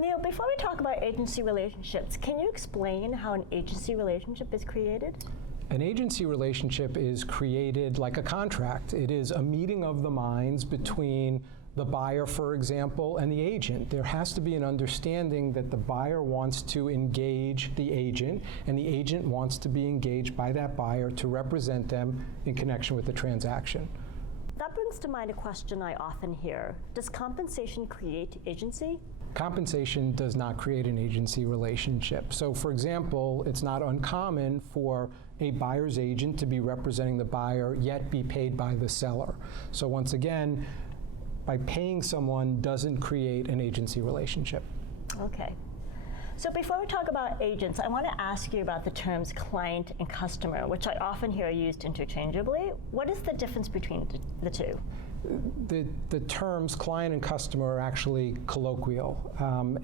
Neil, before we talk about agency relationships, can you explain how an agency relationship is created? An agency relationship is created like a contract. It is a meeting of the minds between the buyer, for example, and the agent. There has to be an understanding that the buyer wants to engage the agent, and the agent wants to be engaged by that buyer to represent them in connection with the transaction. That brings to mind a question I often hear. Does compensation create agency? Compensation does not create an agency relationship. So, for example, it's not uncommon for a buyer's agent to be representing the buyer, yet be paid by the seller. So once again, by paying someone doesn't create an agency relationship. Okay. So before we talk about agents, I want to ask you about the terms client and customer, which I often hear used interchangeably. What is the difference between the two? The terms client and customer are actually colloquial.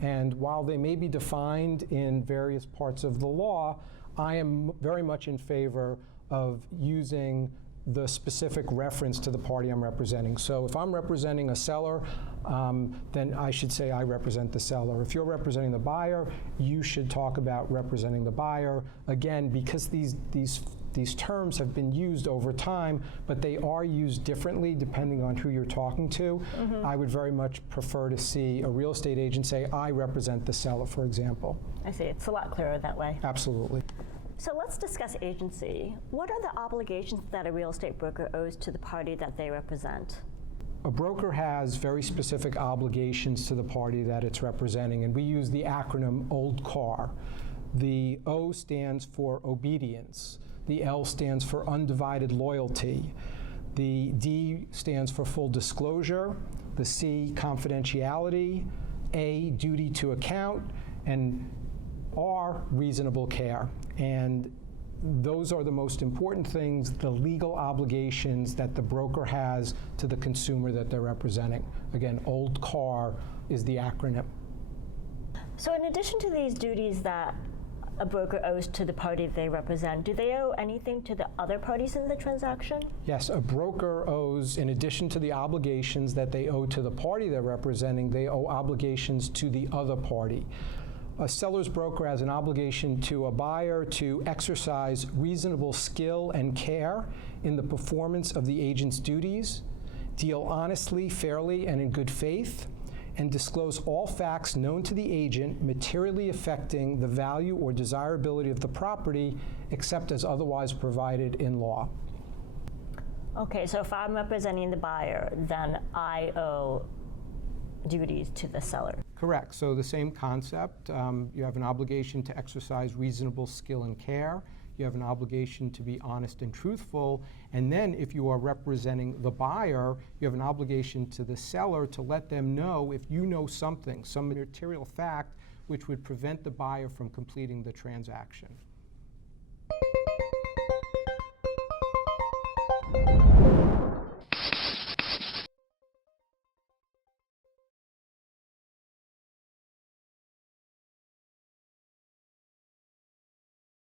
And while they may be defined in various parts of the law, I am very much in favor of using the specific reference to the party I'm representing. So if I'm representing a seller, then I should say I represent the seller. If you're representing the buyer, you should talk about representing the buyer. Again, because these terms have been used over time, but they are used differently depending on who you're talking to. I would very much prefer to see a real estate agent say, I represent the seller, for example. I see, it's a lot clearer that way. Absolutely. So let's discuss agency. What are the obligations that a real estate broker owes to the party that they represent? A broker has very specific obligations to the party that it's representing, and we use the acronym OLD CAR. The O stands for obedience. The L stands for undivided loyalty. The D stands for full disclosure. The C, confidentiality. A, duty to account. And R, reasonable care. And those are the most important things, the legal obligations that the broker has to the consumer that they're representing. Again, OLD CAR is the acronym. So in addition to these duties that a broker owes to the party they represent, do they owe anything to the other parties in the transaction? Yes, a broker owes, in addition to the obligations that they owe to the party they're representing, they owe obligations to the other party. A seller's broker has an obligation to a buyer to exercise reasonable skill and care in the performance of the agent's duties, deal honestly, fairly, and in good faith, and disclose all facts known to the agent materially affecting the value or desirability of the property, except as otherwise provided in law. Okay, so if I'm representing the buyer, then I owe duties to the seller. Correct. So the same concept. You have an obligation to exercise reasonable skill and care. You have an obligation to be honest and truthful. And then if you are representing the buyer, you have an obligation to the seller to let them know if you know something, some material fact, which would prevent the buyer from completing the transaction.